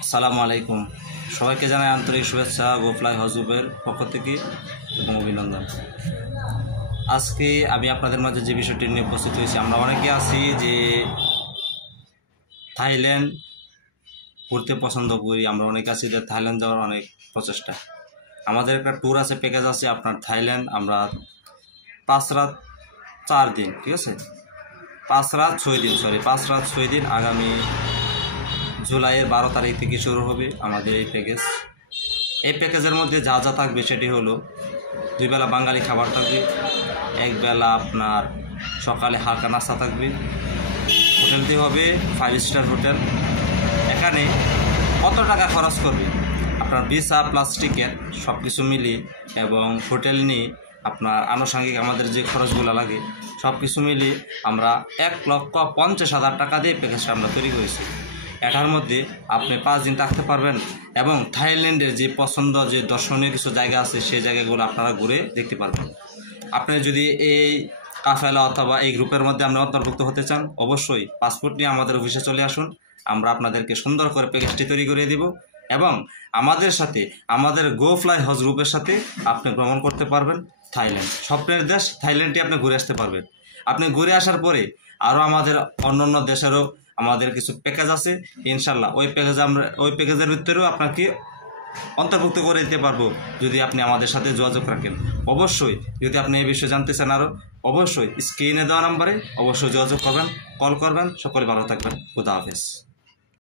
আসসালামু আলাইকুম। সবাইকে জানাই আন্তরিক শুভেচ্ছা গোফ্লাই হজরুপের পক্ষ থেকে এবং অভিনন্দন। আজকে আমি আপনাদের মাঝে যে বিষয়টি নিয়ে উপস্থিত হয়েছি, আমরা অনেকে আছি যে থাইল্যান্ড ঘুরতে পছন্দ করি। আমরা অনেকে আছি যে থাইল্যান্ড যাওয়ার অনেক প্রচেষ্টা। আমাদের একটা ট্যুর আছে, প্যাকেজ আছে আপনার থাইল্যান্ড। আমরা 5 রাত 4 দিন, ঠিক আছে, 5 রাত 6 দিন আগামী জুলাইয়ের 12 তারিখ থেকে শুরু হবে আমাদের এই প্যাকেজ। এই প্যাকেজের মধ্যে যা যা থাকবে সেটি হলো 2 বেলা বাঙালি খাবার থাকবে, 1 বেলা আপনার সকালে হালকা নাস্তা থাকবে। হোটেলটি হবে 5 স্টার হোটেল। এখানে কত টাকা খরচ করবে আপনার ভিসা প্লাস টিকেট সব কিছু মিলিয়ে এবং হোটেল নিয়ে আপনার আনুষঙ্গিক আমাদের যে খরচগুলো লাগে সব কিছু মিলিয়ে আমরা 1,50,000 টাকা দিয়ে প্যাকেজটা আমরা তৈরি করেছি। এটার মধ্যে আপনি 5 দিন থাকতে পারবেন এবং থাইল্যান্ডের যে পছন্দ যে দর্শনীয় কিছু জায়গা আছে সেই জায়গাগুলো আপনারা ঘুরে দেখতে পারবেন। আপনি যদি এই কাফেলা অথবা এই গ্রুপের মধ্যে আপনি অন্তর্ভুক্ত হতে চান, অবশ্যই পাসপোর্ট নিয়ে আমাদের অফিসে চলে আসুন। আমরা আপনাদেরকে সুন্দর করে প্যাকেজটি তৈরি করে দিব এবং আমাদের সাথে আমাদের গোফ্লাই হজ গ্রুপের সাথে আপনি ভ্রমণ করতে পারবেন থাইল্যান্ড। স্বপ্নের দেশ থাইল্যান্ডটি আপনি ঘুরে আসতে পারবেন। আপনি ঘুরে আসার পরে আরও আমাদের অন্যান্য দেশেরও আমাদের কিছু প্যাকেজ আছে, ইনশাল্লাহ ওই প্যাকেজের ভিতরেও আপনাকে অন্তর্ভুক্ত করে দিতে পারবো যদি আপনি আমাদের সাথে যোগাযোগ রাখেন। অবশ্যই যদি আপনি এই বিষয়ে জানতে চান আরও, অবশ্যই স্ক্রিনে দেওয়া নাম্বারে অবশ্যই যোগাযোগ করবেন, কল করবেন। সকলে ভালো থাকবেন। খুদা হাফেজ।